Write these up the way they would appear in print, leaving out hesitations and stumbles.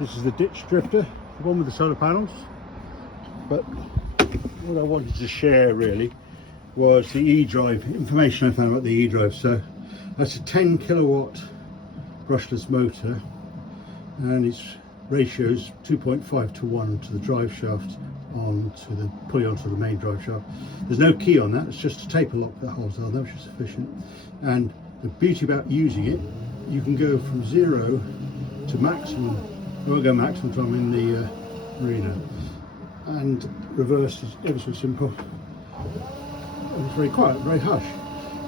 This is the ditch drifter, the one with the solar panels. But what I wanted to share really was the Edrive, information I found about the Edrive. So that's a 10 kilowatt brushless motor, and its ratio is 2.5 to 1 to the drive shaft onto the pulley onto the main drive shaft. There's no key on that, it's just a taper lock that holds on there, which is sufficient. And the beauty about using it, you can go from 0 to maximum. I won't go maximum until I'm in the marina. And reverse is ever so simple. It's very quiet, very hush.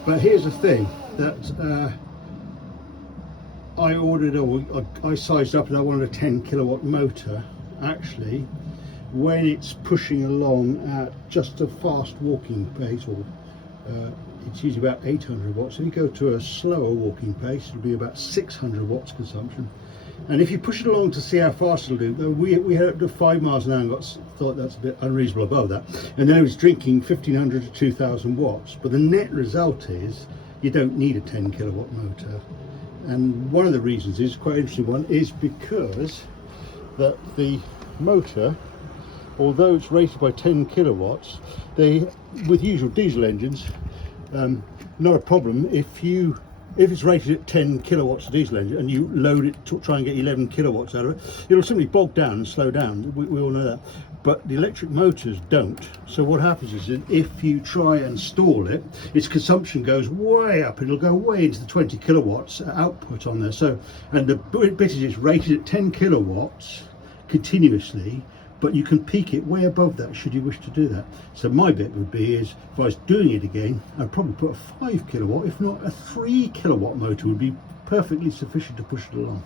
But here's the thing that I ordered, or I sized up, and I wanted a 10 kilowatt motor. Actually, when it's pushing along at just a fast walking pace, or it's usually about 800 watts. If you go to a slower walking pace, it'll be about 600 watts consumption. And if you push it along to see how fast it'll do, we had up to 5 miles an hour and thought that's a bit unreasonable above that. And then it was drinking 1500 to 2000 watts. But the net result is you don't need a 10 kilowatt motor. And one of the reasons is, quite an interesting one, is because that the motor, although it's rated by 10 kilowatts, with usual diesel engines, not a problem if it's rated at 10 kilowatts diesel engine and you load it to try and get 11 kilowatts out of it, it'll simply bog down and slow down. We all know that. But the electric motors don't. So what happens is that if you try and stall it, its consumption goes way up. It'll go way into the 20 kilowatts output on there. So, and the bit is it's rated at 10 kilowatts continuously, but you can peak it way above that should you wish to do that. So my bit would be is, if I was doing it again, I'd probably put a 5 kilowatt, if not a 3 kilowatt motor would be perfectly sufficient to push it along.